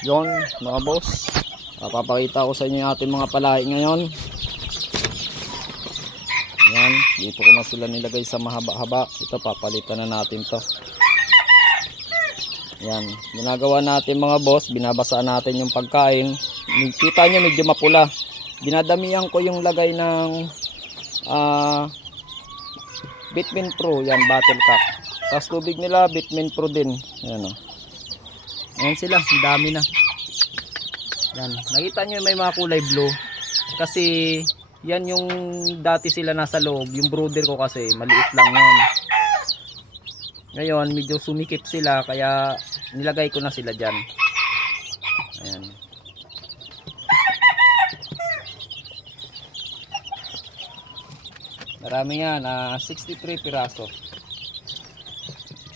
Yon mga boss, papakita ko sa inyo yung ating mga palahi ngayon. Yan, dito ko na sila nilagay sa mahaba-haba. Ito papalitan na natin to. Yan, ginagawa natin mga boss, binabasaan natin yung pagkain. Kita nyo medyo mapula. Dinadamihan ko yung lagay ng Bitmin Pro, yan, Bottle Cap. Tapos tubig nila Bitmin Pro din. Yan o. Ayan sila, dami na. Yan, nakita nyo may mga kulay blue. Kasi yan yung dati sila nasa loob. Yung brooder ko kasi maliit lang yun. Ngayon medyo sumikip sila, kaya nilagay ko na sila dyan. Ayan. Marami yan, 63 piraso.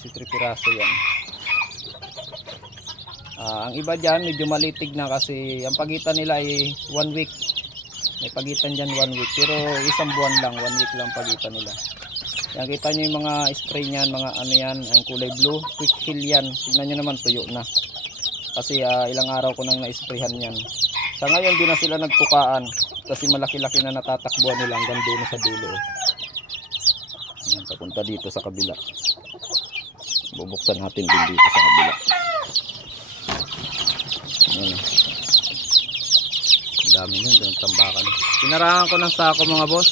63 piraso yan. Ang iba dyan medyo malitig na kasi ang pagitan nila ay 1 week. May pagitan dyan 1 week, pero isang buwan lang, 1 week lang pagitan nila. Yan, kita nyo yung mga spray nyan, mga ano yan, ang kulay blue, quick heal yan. Tignan nyo naman, tuyo na. Kasi ilang araw ko nang na-sprayhan yan. Sa ngayon di na sila nagtukaan kasi malaki-laki na natatakbuhan nila hanggang doon sa dulo. Yan, papunta dito sa kabila. Bubuksan natin din dito sa kabila. Yan. Dami yun, yung tambakan. Pinarahan ko ng sako mga boss.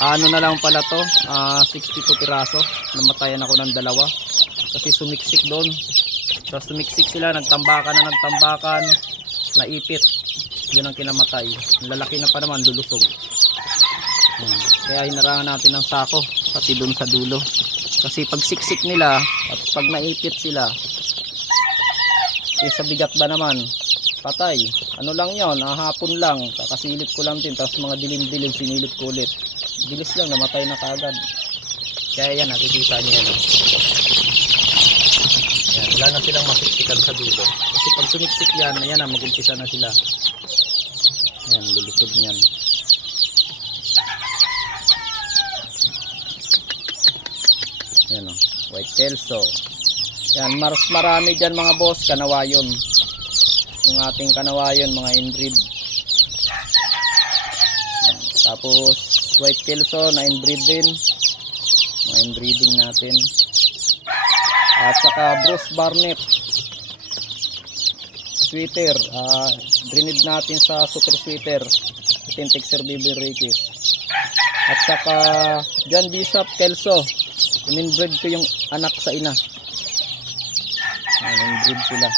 Ano na lang pala to, 62 piraso. Namatayan ako ng dalawa kasi sumiksik doon. Tapos sumiksik sila, nagtambakan na nagtambakan, naipit. Yun ang kinamatay. Lalaki na pa naman, lulusog. Kaya hinarangan natin ng sako pati doon sa dulo. Kasi pag siksik nila at pag naipit sila, sa bigat ba naman, patay. Ano lang yun, hapon lang, kakasilip ko lang din, tapos mga dilim-dilim sinilip ko ulit, bilis lang, namatay na kaagad. Kaya yan, nakikita niyo yan. Yan, wala na silang masiksikan sa dulo kasi pag sumiksik yan, ayan na, mag-umpisa na sila. Yan, lulusog niyan. Yan o, white kelso. Yan, marami dyan mga boss, kanawayon. Yung ating kanawayon, mga inbreed. Tapos white kelso na inbreed din, mga inbreeding natin. At saka Bruce Barnett sweater, grenade natin sa super sweater, authentic Cerbivore Reikis. At saka John Bishop kelso, in-inbreed ko yung anak sa ina. Inbreed sila.